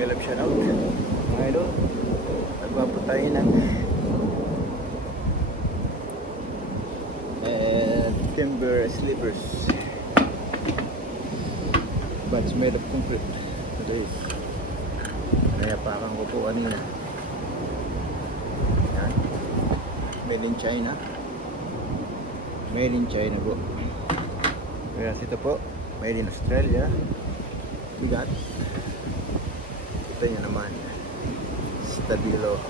Galap siya out. Mga idol, nagpapo tayo ng timber slippers, but it's made of concrete. Ito is nayapakan ko po kanina. Yan, made in China. Made in China po. Kaya ito po, made in Australia. Bigat. Ito nyo naman, Stabilo.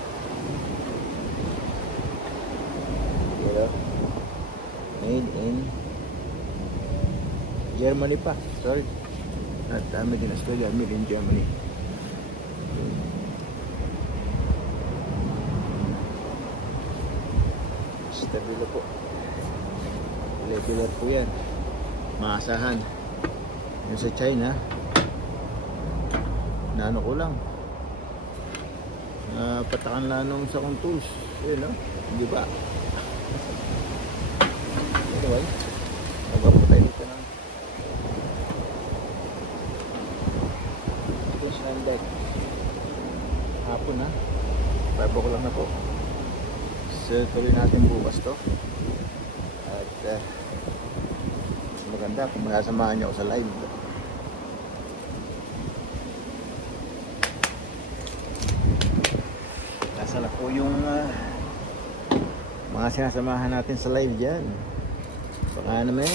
Pero made in Germany pa. Sorry, not made in Australia, made in Germany. Stabilo po. Regular po yan. Maasahan. Yung sa China, naano ko lang, patakan lang nung sa kong tools. Yun, no? Di ba? Anyway, nagpapo tayo dito ng tools na deck. Hapon na. 5 o'clock na po. So, tuloy natin bukas to. At maganda kung masasamahan niyo ako sa live. Nasa na po yung mga sinasamahan natin sa live dyan. Baka naman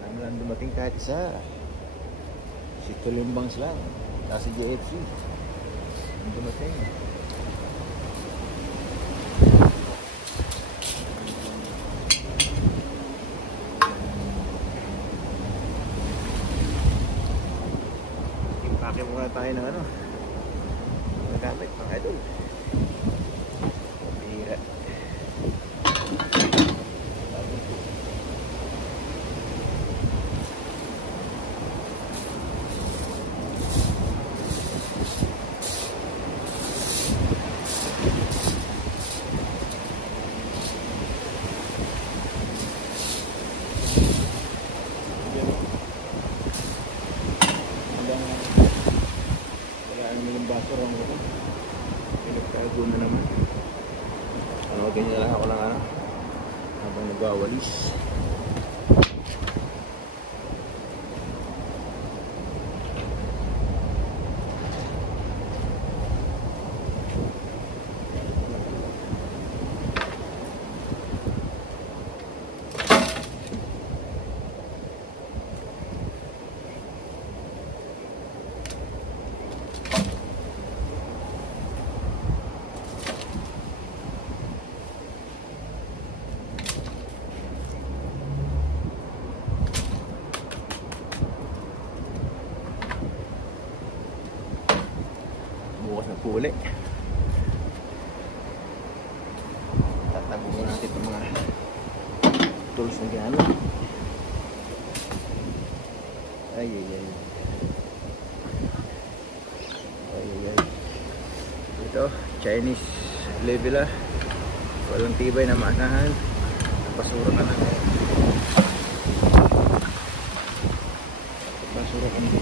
alam lang dumating kahit isa. Si Tulimbangs lang, kasi JFC dumating. Impake muna tayo ng ano, nagamit pang idol. Pira. Basura mo ito. Pinagtago na naman. Ganyan lang ako lang habang nagwawalis. Bukas na po ulit. Tatago mo natin itong mga tools na gano'n. Ay. Ito, Chinese level. Walang tibay na maasahan. Basura ka na. Basura ka na.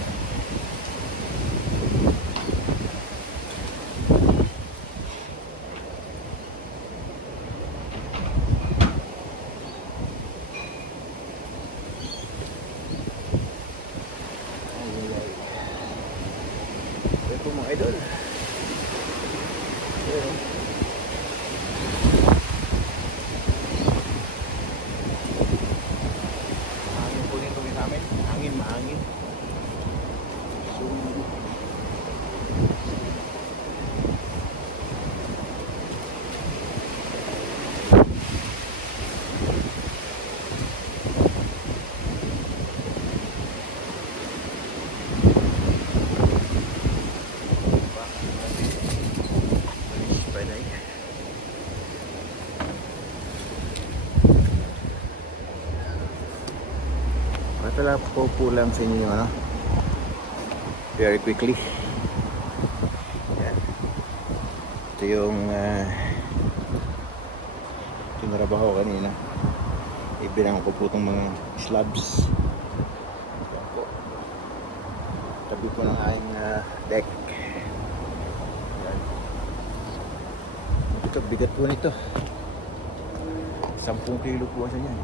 Ito mga idol. Hangin po nito namin. Hangin, mahangin. Patala po lang sa inyo ano, very quickly. Yan. Ito yung tinrabaho kanina. Ibinang ko po itong mga slabs. tabi ko ng aking deck. Yan. Ito, bigat po nito. 10 kilo po siya yan.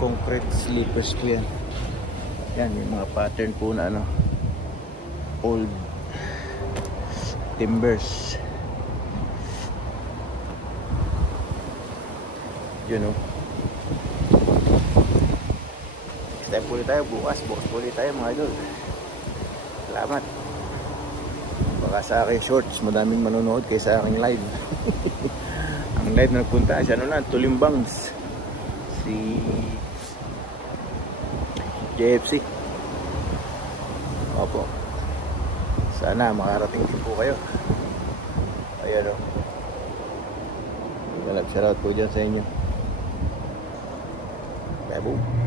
Concrete sleepers po yan. Yan, yung mga pattern po na ano, old timbers. Yun o. Next time po ulit tayo, bukas po ulit tayo mga idol. Salamat. Baka sa aking shorts madaming manonood kaysa aking live. Ang live na nagpunta siya ano lang, Tulimbangs, si JFC. Opo, sana makarating din po kayo. Ayan o. Shoutout po dyan sa inyo. Bye, boom.